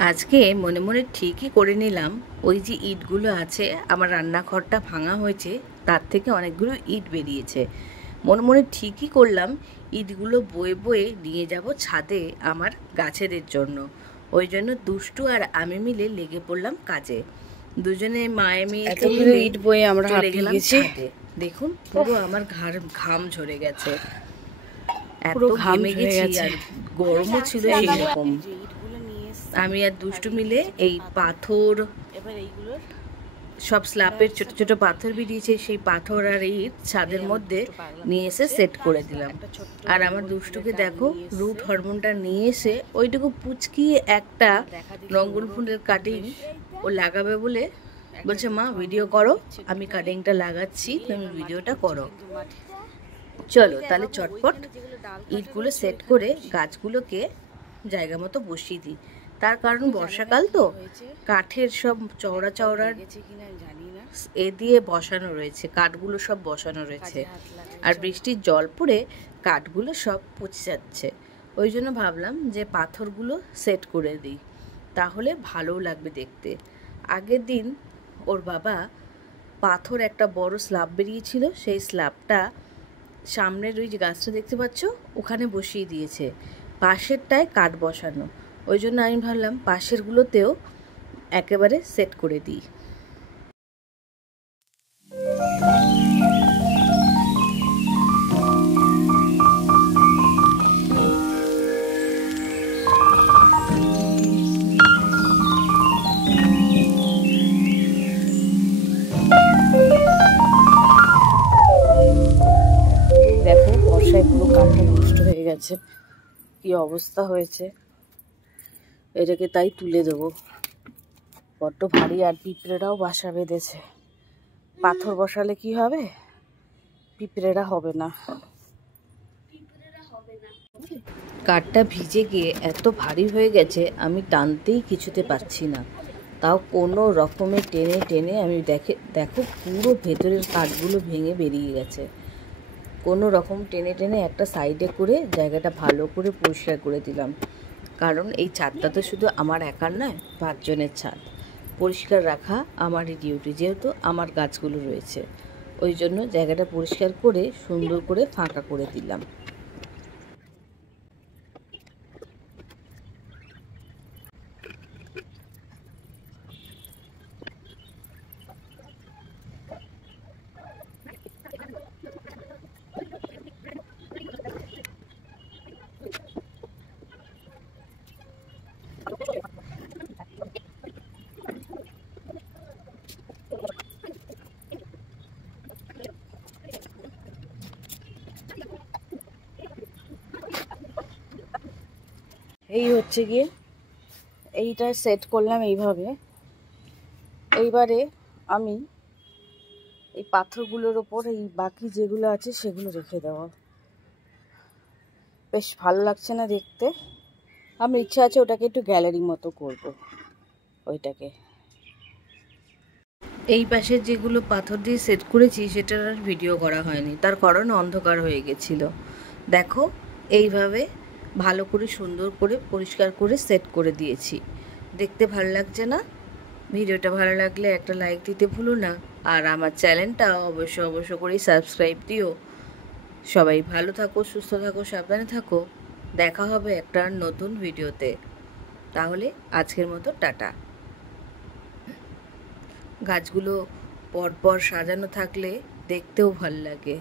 আজকে মনে মনে ঠিকই করে নিলাম, ওই যে ইটগুলো আছে আমার রান্নাঘরটা ভাঙা হয়েছে, তার থেকে অনেকগুলো ইট বেরিয়েছে। মনে মনে ঠিকই করলাম ইটগুলো বয়ে বয়ে নিয়ে যাব ছাদে আমার গাছেদের জন্য। ওই জন্য দুষ্টু আর আমি মিলে লেগে পড়লাম কাজে। দুজনে মায়ে মেয়ে ইট বয়ে আমরা চলে গেলাম ছাদে। দেখুন পুরো আমার ঘাম ঝরে গেছে, এত ঘেমে গেছি, আর গরমও ছিল সেরকম। আমি আর দুষ্টু মিলে এই পাথর, সব স্ল্যাপের ছোট ছোট পাথর বেরিয়েছে, সেই পাথর আর ইট ছাদের মধ্যে নিয়ে এসে সেট করে দিলাম। আর আমার দুষ্টুকে দেখো, রুট হরমোনটা নিয়ে এসে ওইটুকু পুচকিয়ে একটা রঙ্গন ফুলের কাটিং ও লাগাবে বলে বলছে, মা ভিডিও করো, আমি কাটিংটা লাগাচ্ছি, তুমি ভিডিওটা করো। চলো তাহলে চটপট ইটগুলো সেট করে গাছগুলোকে জায়গা মতো বসিয়ে দিই। তার কারণ বর্ষাকাল তো, কাঠের সব চওড়া চওড়া এ দিয়ে বসানো রয়েছে, কাঠগুলো সব বসানো রয়েছে, আর বৃষ্টির জল পড়ে কাঠগুলো সব পচে যাচ্ছে। ওই জন্য ভাবলাম যে পাথরগুলো সেট করে দিই, তাহলে ভালোও লাগবে দেখতে। আগের দিন ওর বাবা পাথর একটা বড় স্ল্যাব বেরিয়েছিল, সেই স্ল্যাবটা সামনের ওই যে গাছটা দেখতে পাচ্ছ ওখানে বসিয়ে দিয়েছে, পাশেরটায় কাঠ বসানো। ওই জন্য আমি ভাবলাম পাশেরগুলোতেও একেবারে সেট করে দিই। দেখো বর্ষায় পুরো কাঠটা নষ্ট হয়ে গেছে, কি অবস্থা হয়েছে। এটাকে তাই তুলে দেবো, বড্ড ভারী, আর পিঁপড়েরাও বাসা বেঁধেছে। পাথর বসালে কি হবে, পিঁপড়েরা হবে না। কাঠটা ভিজে গিয়ে এত ভারী হয়ে গেছে, আমি টানতেই কিছুতে পারছি না। তাও কোনো রকমে টেনে টেনে আমি দেখো পুরো ভেতরের কাঠগুলো ভেঙে বেরিয়ে গেছে। কোনো রকম টেনে টেনে একটা সাইডে করে জায়গাটা ভালো করে পরিষ্কার করে দিলাম। কারণ এই ছাদটা তো শুধু আমার একার নয়, 5 জনের ছাদ। পরিষ্কার রাখা আমারই ডিউটি, যেহেতু আমার গাছগুলো রয়েছে। ওই জন্য জায়গাটা পরিষ্কার করে সুন্দর করে ফাঁকা করে দিলাম। এই হচ্ছে গিয়ে এইটা সেট করলাম এইভাবে। এইবারে আমি এই পাথরগুলোর ওপর এই বাকি যেগুলো আছে সেগুলো রেখে দেবো। বেশ ভালো লাগছে না দেখতে, আমার ইচ্ছা আছে ওটাকে একটু গ্যালারি মতো করব। ওইটাকে এই পাশের যেগুলো পাথর দিয়ে সেট করেছি সেটার আর ভিডিও করা হয়নি, তার কারণ অন্ধকার হয়ে গেছিল। দেখো এইভাবে ভালো করে সুন্দর করে পরিষ্কার করে সেট করে দিয়েছি। দেখতে ভালো লাগছে না? ভিডিওটা ভালো লাগলে একটা লাইক দিতে ভুলো না, আর আমার চ্যানেলটা অবশ্য করেই সাবস্ক্রাইব দিও। সবাই ভালো থাকো, সুস্থ থাকো, সাবধানে থাকো। দেখা হবে একটা নতুন ভিডিওতে। তাহলে আজকের মতো টাটা। গাছগুলো পরপর সাজানো থাকলে দেখতেও ভালো লাগে।